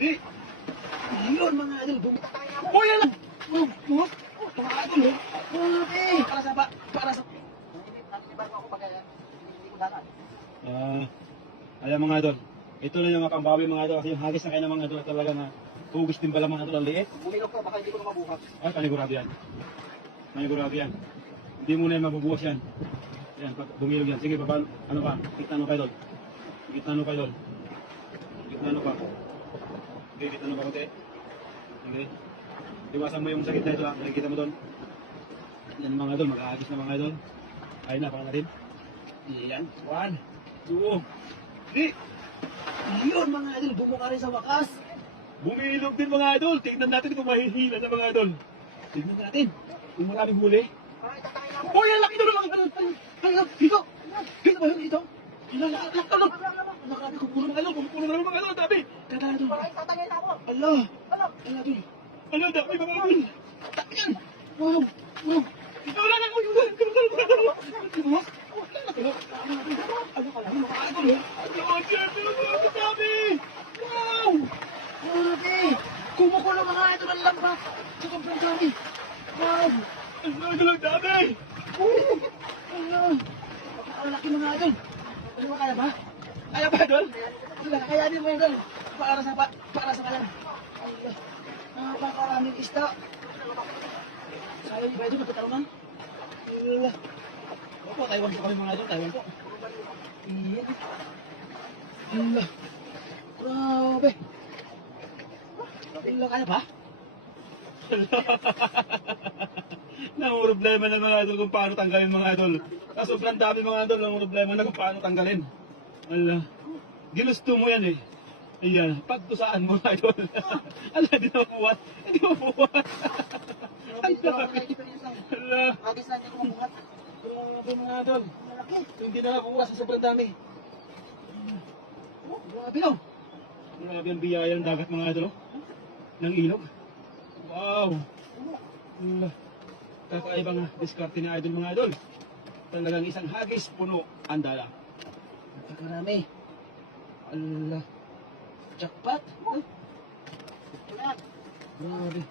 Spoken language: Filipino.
Di. Yun mga idol. Uy, yan lang. Mga idol eh. Para sa para sa... Ayan mga idol. Ito na yung pambawi mga idol. Kasi yung hagis na kayo ng mga idol talaga na hugis din pala mga idol ang liit. Bumilok ko, baka hindi ko na mabuhat. Ay, panigurado yan. Panigurado yan. Hindi mo na yung mabubukas yan. Yan, pag bumilog yan. Sige, baba, ano pa? Gitna kayo doon. Gitna kayo doon. Gitna pa. Okay, gitna pa konti. Okay. Iwasan mo yung sakit na ito ha. Nakikita mo doon. Yan mga idol, mag-aagis na mga idol. Ayun na, paka natin. Yan. 1, 2, 3. Yun mga idol, bumuka rin sa wakas. Bumilog din mga idol. Tingnan natin kung mahihila sa mga idol. Tingnan natin. Kung maraming huli. Oh, yan, laki doon. Dito. Dito ba yun? Dito? Laki doon. Grabe, kumpuro mga idol. Kumpuro mga idol. Dami. Tatala doon. Allah. Tala doon. Allah, dami mga idol. Dami yan. Wow. Ito wala na. Ano ka lang? Mga idol eh. Dami. Wow. Grabe. Kumukulo mga idol ang lambat. Sa sobrang dami. Wow. Ang idol ang dami. Laki mga idol. Ano mo kaya ba? Kaya ba idol? Kaya din mo idol. Para sa kalan. Napakaraming isda. Kaya niyo ba idol magkatarunan? Opo, Taiwan po kami mga idol. Taiwan po. Iyan. Grabe. Kaya ba? Problema ng mga idol kung paano tanggalin mga idol. Kaso sobrang dami mga idol ng problema na kung paano tanggalin. Ala, ginusto mo yan eh. Ayan, pagtusaan mo mga idol. Ala, di na mabuhat. Hindi mabuhat. Ala. Agis na niya kumubuhat. Grabe mga idol. Hindi na nabuhat sa sobrang dami. Grabe no. Grabe ang biyaya ng dagat mga idol. Ng ilog. Wow. Ala. Kakaibang diskarte ni idol mga idol. Talagang isang hagis puno ang dala. Napakarami. Allah. Jackpot. Grabe.